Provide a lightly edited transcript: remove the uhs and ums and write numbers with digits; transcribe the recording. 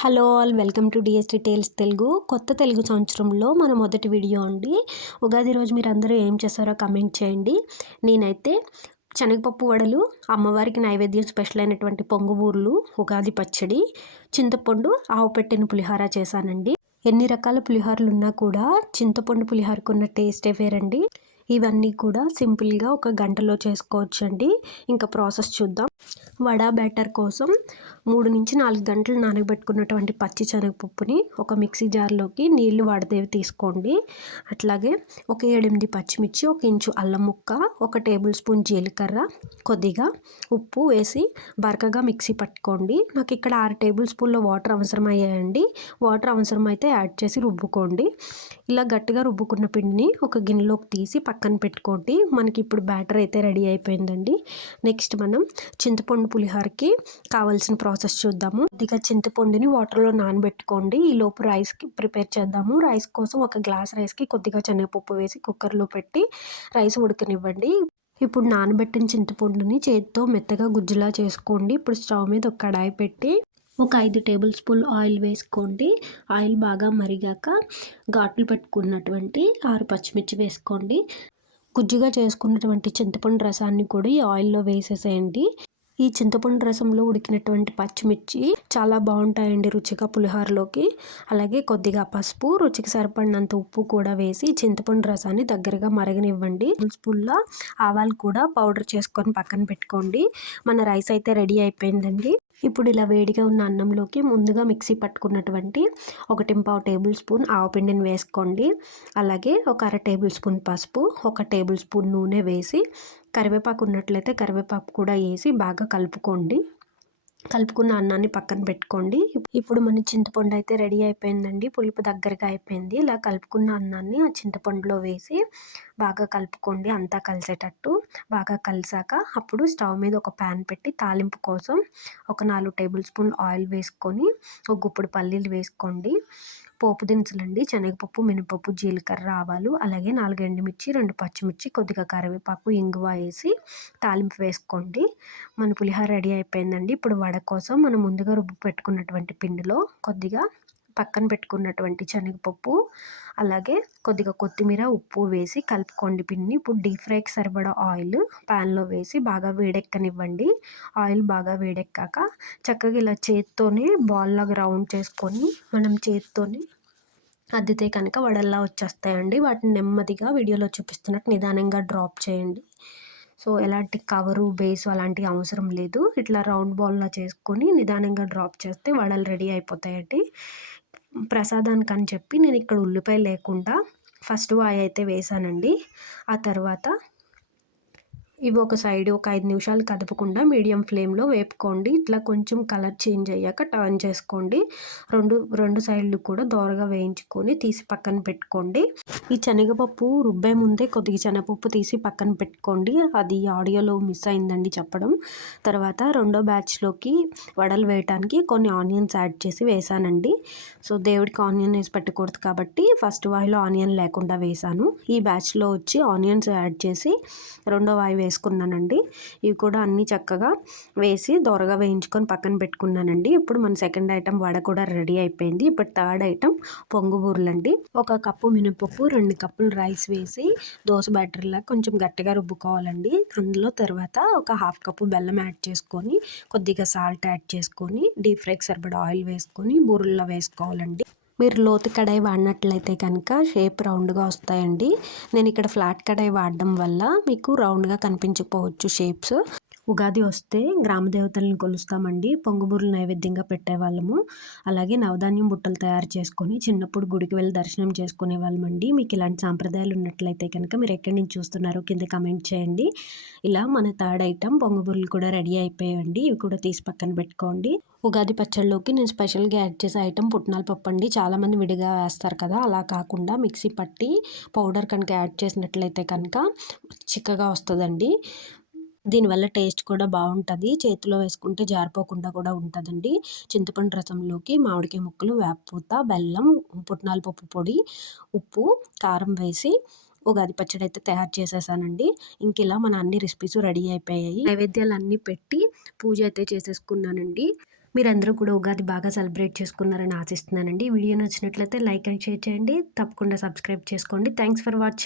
Hello all, welcome to DST tales Telugu. కొత్త తెలుగు సంవత్సరంలో మన మొదటి వీడియో అండి. ఉగాది రోజు మీరు అందరూ ఏం చేస్తారో కమెంట్ చేయండి. నేనైతే శనగపప్పు వడలు, అమ్మవారికి నైవేద్యం స్పెషల్ అయినటువంటి పొంగుబూర్లు, ఉగాది పచ్చడి, చింతపండు, ఆవు పెట్టిన పులిహోర చేశానండి. ఎన్ని రకాల పులిహోరలు ఉన్నా కూడా చింతపండు పులిహోరకు ఉన్న టేస్టే వేరండి. ఇవన్నీ కూడా సింపుల్గా ఒక గంటలో చేసుకోవచ్చండి. ఇంకా ప్రాసెస్ చూద్దాం. వడ బ్యాటర్ కోసం 3 నుంచి 4 గంటలు నానబెట్టుకున్నటువంటి పచ్చి శనగపప్పుని ఒక మిక్సీ జార్లోకి నీళ్లు వాడదేవి తీసుకోండి. అట్లాగే ఒక 7-8 పచ్చిమిర్చి, 1 ఇంచు అల్లం ముక్క, 1 టేబుల్ స్పూన్ జీలకర్ర, కొద్దిగా ఉప్పు వేసి బరకగా మిక్సీ పట్టుకోండి. నాకు ఇక్కడ 6 టేబుల్ స్పూన్ల వాటర్ అవసరమయ్యాయండి. వాటర్ అవసరమైతే యాడ్ చేసి రుబ్బుకోండి. ఇలా గట్టిగా రుబ్బుకున్న పిండిని ఒక గిన్నెలోకి తీసి పక్కన పెట్టుకోండి. మనకి ఇప్పుడు బ్యాటర్ అయితే రెడీ అయిపోయిందండి. నెక్స్ట్ మనం చింతపండు పులిహోరకి కావాల్సిన ప్రాసెస్ చూద్దాము. కొద్దిగా చింతపండుని వాటర్లో నానబెట్టుకోండి. ఈ లోపు రైస్కి ప్రిపేర్ చేద్దాము. రైస్ కోసం 1 గ్లాస్ రైస్కి కొద్దిగా శనగపప్పు వేసి కుక్కర్లో పెట్టి రైస్ ఉడకనివ్వండి. ఇప్పుడు నానబెట్టిన చింతపండుని చేతితో మెత్తగా గుజ్జులా చేసుకోండి. ఇప్పుడు స్టవ్ మీద ఒక కడాయి పెట్టి ఒక 5 టేబుల్ స్పూన్ ఆయిల్ వేసుకోండి. ఆయిల్ బాగా మరిగాక ఘాట్లు పెట్టుకున్నటువంటి 6 పచ్చిమిర్చి వేసుకోండి. గుజ్జుగా చేసుకున్నటువంటి చింతపండు రసాన్ని కూడా ఈ ఆయిల్లో వేసేసేయండి. ఈ చింతపండు రసంలో ఉడికినటువంటి పచ్చిమిర్చి చాలా బాగుంటాయండి రుచిగా పులిహోరలోకి. అలాగే కొద్దిగా పసుపు, రుచికి సరిపడినంత ఉప్పు కూడా వేసి చింతపండు రసాన్ని దగ్గరగా మరగనివ్వండి. స్పూన్ల ఆవాలు కూడా పౌడర్ చేసుకొని పక్కన పెట్టుకోండి. మన రైస్ అయితే రెడీ అయిపోయిందండి. ఇప్పుడు ఇలా వేడిగా ఉన్న అన్నంలోకి ముందుగా మిక్సీ పట్టుకున్నటువంటి 1.25 టేబుల్ స్పూన్ ఆవపిండిని వేసుకోండి. అలాగే ఒక 1/2 టేబుల్ స్పూన్ పసుపు, 1 టేబుల్ స్పూన్ నూనె వేసి, కరివేపాకు ఉన్నట్లయితే కరివేపాకు కూడా వేసి బాగా కలుపుకోండి. కలుపుకున్న అన్నాన్ని పక్కన పెట్టుకోండి. ఇప్పుడు మన చింతపండు అయితే రెడీ అయిపోయిందండి. పులుపు దగ్గరగా అయిపోయింది. ఇలా కలుపుకున్న అన్నాన్ని ఆ చింతపండులో వేసి బాగా కలుపుకోండి. అంతా కలిసేటట్టు బాగా కలిసాక అప్పుడు స్టవ్ మీద ఒక ప్యాన్ పెట్టి తాలింపు కోసం ఒక 4 టేబుల్ స్పూన్ ఆయిల్ వేసుకొని ఒక గుప్పుడు పల్లీలు వేసుకోండి. పోపు దినుసులండి, శనగపప్పు, మినపప్పు, జీలకర్ర, ఆవాలు, అలాగే 4 ఎండుమిర్చి, 2 పచ్చిమిర్చి, కొద్దిగా కరివేపాకు, ఇంగువ వేసి తాలింపు వేసుకోండి. మన పులిహోర రెడీ అయిపోయిందండి. ఇప్పుడు వడ కోసం మనం ముందుగా రుబ్బు పెట్టుకున్నటువంటి పిండిలో కొద్దిగా పక్కన పెట్టుకున్నటువంటి శనగపప్పు, అలాగే కొద్దిగా కొత్తిమీర, ఉప్పు వేసి కలుపుకోండి పిండిని. ఇప్పుడు డీప్ ఫ్రైకి సరిపడా ఆయిల్ ప్యాన్లో వేసి బాగా వేడెక్కనివ్వండి. ఆయిల్ బాగా వేడెక్కాక చక్కగా ఇలా చేత్తోనే బాల్ లాగా రౌండ్ చేసుకొని మనం చేత్తోని అద్దితే కనుక వడల్లా వచ్చేస్తాయండి. వాటిని నెమ్మదిగా వీడియోలో చూపిస్తున్నట్టు నిదానంగా డ్రాప్ చేయండి. సో ఎలాంటి కవరు, బేసు అలాంటివి అవసరం లేదు. ఇట్లా రౌండ్ బాల్లా చేసుకొని నిదానంగా డ్రాప్ చేస్తే వడలు రెడీ అయిపోతాయండి. ప్రసాదానికి అని చెప్పి నేను ఇక్కడ ఉల్లిపాయ లేకుండా ఫస్ట్ వాయి అయితే వేసానండి. ఆ తర్వాత ఇవి ఒక సైడ్ ఒక 5 నిమిషాలు కదపకుండా మీడియం ఫ్లేమ్లో వేపుకోండి. ఇట్లా కొంచెం కలర్ చేంజ్ అయ్యాక టర్న్ చేసుకోండి. రెండు సైడ్లు కూడా దోరగా వేయించుకొని తీసి పక్కన పెట్టుకోండి. ఈ శనగపప్పు రుబ్బే ముందే కొద్దిగా శనగపప్పు తీసి పక్కన పెట్టుకోండి. అది ఆడియోలో మిస్ అయిందండి చెప్పడం. తర్వాత రెండో బ్యాచ్లోకి వడలు వేయటానికి కొన్ని ఆనియన్స్ యాడ్ చేసి వేసానండి. సో దేవుడికి ఆనియన్ వేసి పెట్టకూడదు కాబట్టి ఫస్ట్ వాయిలో ఆనియన్ లేకుండా వేసాను. ఈ బ్యాచ్లో వచ్చి ఆనియన్స్ యాడ్ చేసి రెండో వాయి వేసుకున్నానండి. ఇవి కూడా అన్నీ చక్కగా వేసి దోరగా వేయించుకొని పక్కన పెట్టుకున్నానండి. ఇప్పుడు మన సెకండ్ ఐటెం వడ కూడా రెడీ అయిపోయింది. ఇప్పుడు థర్డ్ ఐటెం పొంగుబూరలండి. 1 కప్పు మినపప్పు, 2 కప్పులు రైస్ వేసి దోశ బ్యాటర్లా కొంచెం గట్టిగా రుబ్బుకోవాలండి. అందులో తర్వాత ఒక 1/2 కప్పు బెల్లం యాడ్ చేసుకొని కొద్దిగా సాల్ట్ యాడ్ చేసుకొని డీప్ ఫ్రైకి సరిపడా ఆయిల్ వేసుకొని బూరెల్లో వేసుకోవాలండి. మీరు లోతు కడాయి వాడినట్లయితే కనుక షేప్ రౌండ్గా వస్తాయండి. నేను ఇక్కడ ఫ్లాట్ కడాయి వాడడం వల్ల మీకు రౌండ్గా కనిపించకపోవచ్చు షేప్స్. ఉగాది వస్తే గ్రామ దేవతలను కొలుస్తామండి. పొంగుబూరులు నైవేద్యంగా పెట్టేవాళ్ళము. అలాగే నవధాన్యం బుట్టలు తయారు చేసుకొని చిన్నప్పుడు గుడికి వెళ్ళి దర్శనం చేసుకునే వాళ్ళమండి. మీకు ఇలాంటి సాంప్రదాయాలు ఉన్నట్లయితే కనుక మీరు ఎక్కడి నుంచి చూస్తున్నారో కింద కమెంట్ చేయండి. ఇలా మన థర్డ్ ఐటెం పొంగుబూరులు కూడా రెడీ అయిపోయాయండి. ఇవి కూడా తీసి పక్కన పెట్టుకోండి. ఉగాది పచ్చడిలోకి నేను స్పెషల్గా యాడ్ చేసే ఐటెం పుట్నాల పప్పు అండి. చాలామంది విడిగా వేస్తారు కదా, అలా కాకుండా మిక్సీ పట్టి పౌడర్ కనుక యాడ్ చేసినట్లయితే కనుక చిక్కగా వస్తుందండి. దీనివల్ల టేస్ట్ కూడా బాగుంటుంది. చేతిలో వేసుకుంటే జారిపోకుండా కూడా ఉంటుందండి. చింతపండు రసంలోకి మామిడికాయ ముక్కలు, వేపపూత, బెల్లం, పుట్నాల పప్పు పొడి, ఉప్పు, కారం వేసి ఉగాది పచ్చడి అయితే తయారు చేసేసానండి. ఇంక ఇలా మన అన్ని రెసిపీస్ రెడీ అయిపోయాయి. నైవేద్యాలు అన్నీ పెట్టి పూజ అయితే చేసేసుకున్నానండి. మీరందరూ కూడా ఉగాది బాగా సెలబ్రేట్ చేసుకున్నారని ఆశిస్తున్నానండి. వీడియో నచ్చినట్లయితే లైక్ అండ్ షేర్ చేయండి. తప్పకుండా సబ్స్క్రైబ్ చేసుకోండి. Thanks for watching.